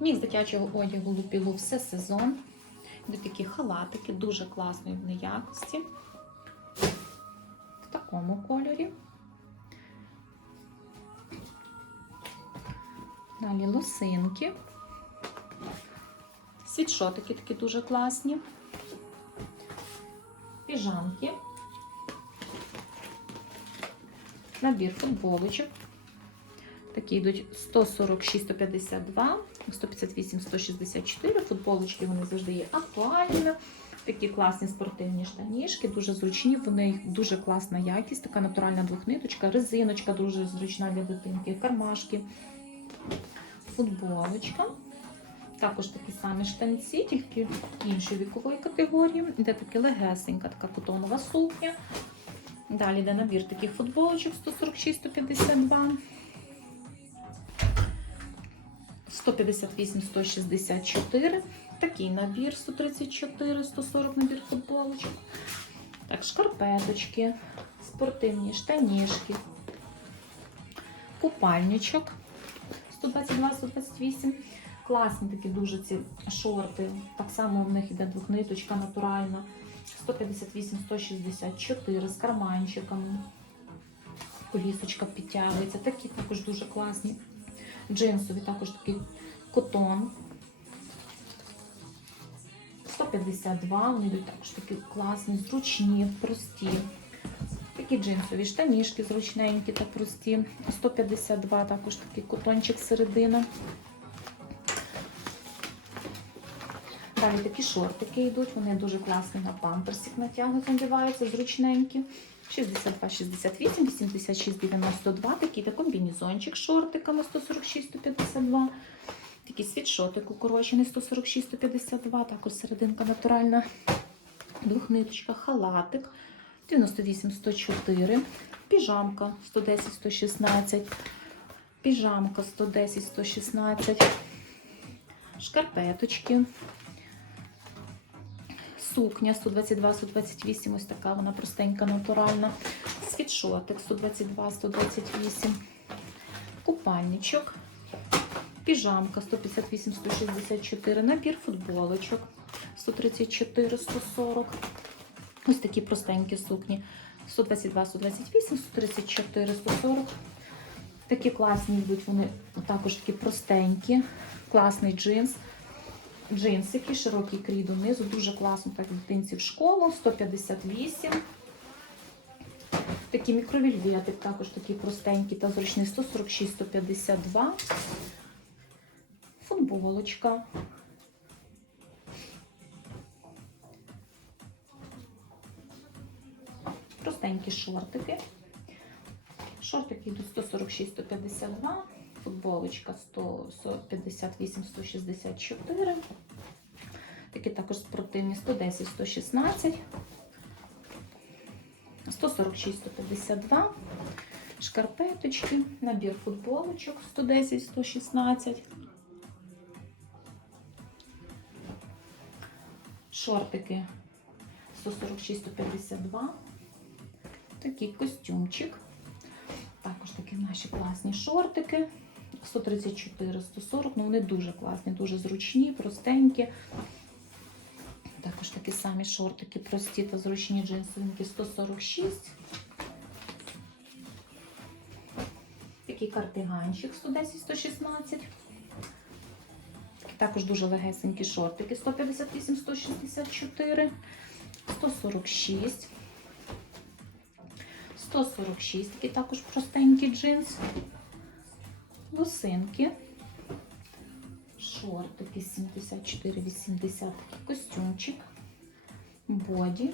Мікс дитячого одягу Лупілу все сезон. Йдуть такі халатики, дуже класної вони якості. В такому кольорі. Далі лосинки. Світшотики такі дуже класні. Піжамки. Набір футболочок. Такі йдуть 146, 152, 158, 164. Футболочки вони завжди є актуальними. Такі класні спортивні штанішки, дуже зручні. Вони дуже класна якість, така натуральна двохниточка, резиночка дуже зручна для дитинки, кармашки, футболочка. Також такі самі штанці, тільки іншої вікової категорії. Іде таке легесенька, така котонова сукня. Далі йде набір таких футболочок 146-152. 158, 164. Такий набір 134, 140 набір футболочок. Так, шкарпеточки, спортивні штанішки, купальничок 122, 128. Класні такі дуже ці шорти. Так само в них іде двохниточка натуральна. 158, 164 з карманчиками. Колісочка підтягується. Такі також дуже класні. Джинсові також такий котон. 152, вони йдуть також такі класні, зручні, прості. Такі джинсові штанішки зручненькі та прості. 152 також такий котончик середина. Далі такі шортики йдуть, вони дуже класні на памперсик натягнуть, надіваються, зручненькі. 62, 68, 86, 92. Такий та комбінезончик з шортиками 146, 152. Такий світшотик укорочений 146, 152. Також серединка натуральна. Двохниточка, халатик 98, 104. Піжамка 110, 116. Піжамка 110, 116. Шкарпеточки. Сукня 122-128, ось така вона простенька, натуральна. Світшотик 122-128. Купальничок. Піжамка 158-164. Набір футболочок 134-140. Ось такі простенькі сукні. 122-128, 134-140. Такі класні йдуть вони також такі простенькі. Класний джинс. Джинсики, широкий крій донизу, дуже класно, так дитинці в школу, 158. Такі мікровільветик, також такі простенькі та зручні, 146, 152. Футболочка. Простенькі шортики. Шортики йдуть 146, 152. Футболочка 158, 164. Такі також спортивні 110, 116, 146, 152. Шкарпеточки, набір футболочок 110, 116. Шортики 146, 152. Такий костюмчик. Також такі наші класні шортики. 134, 140, ну вони дуже класні, дуже зручні, простенькі. Також такі самі шортики, прості та зручні джинсовинки 146. Такий кардиганчик 110, 116. Також дуже легесенькі шортики 158, 164, 146. 146, такий також простенький джинс, лосинки, шортики 74-80, костюмчик, боді,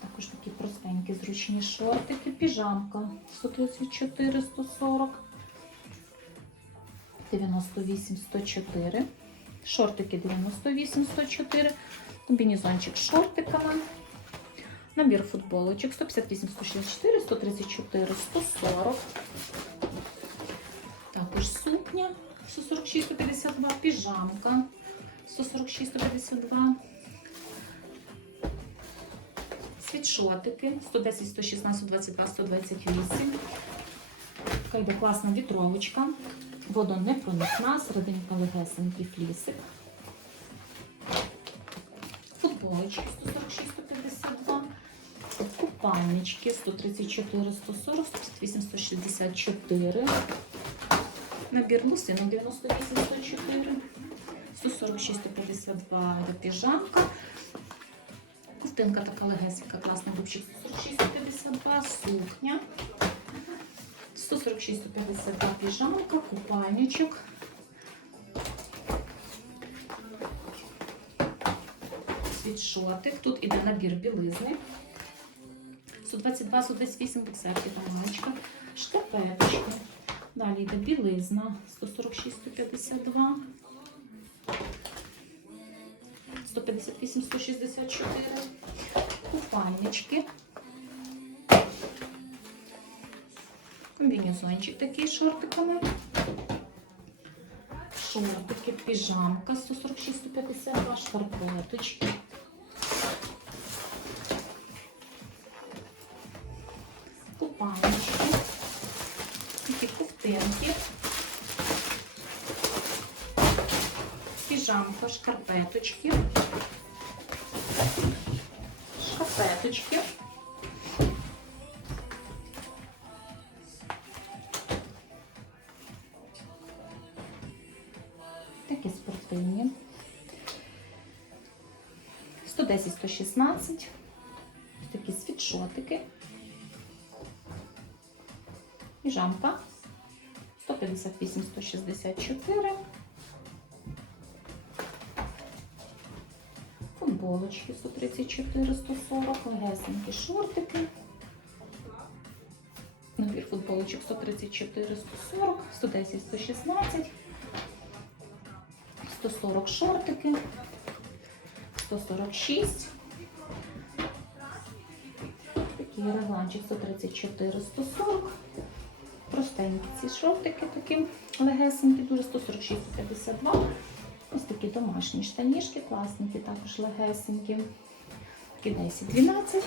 також такі простенькі зручні шортики, піжамка 134-140, 98-104, шортики 98-104, комбінезончик з шортиками. Набір футболочок 158, 164, 134, 140. Також 146, 152, піжамка 146, 152. Світшотики 110, 116, 122, 128. Така йде класна вітровочка Водонепроникна, серединка легесенький флісик. Футболочки 146-152. Купальнички 134, 140, 158, 164. Набір лусину 98, 104. 146, 152 піжамка. Ковтинка така легесенька, класна дубчик 146, 152, сукня. 146, 152 піжамка, купальничок. Світшотик. Тут іде набір білизни. 122, 128 боксерки та маєчка. Шкарпеточки. Далі йде білизна 146, 152. 158, 164. Купальнички. Комбінезончик такий шортиками. Шортики, піжамка 146, 152, шкарпеточки. Купальнички. Ковтинки. Піжамка, шкарпеточки. Шкарпеточки. Такі спортивні. 110, 116. Такі світшотики. Піжамка 158, 164. Футболочки 134, 140, легесенькі шортики. Набір футболочок 134, 140, 110, 116, 140 шортики, 146. Такий регланчик 134, 140. Простенькі ці шортики такі легесенькі, дуже 146, 52. Ось такі домашні штанішки, класненькі, також легесенькі. Такі 10, 12.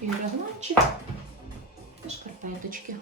І регланчик та шкарпеточки.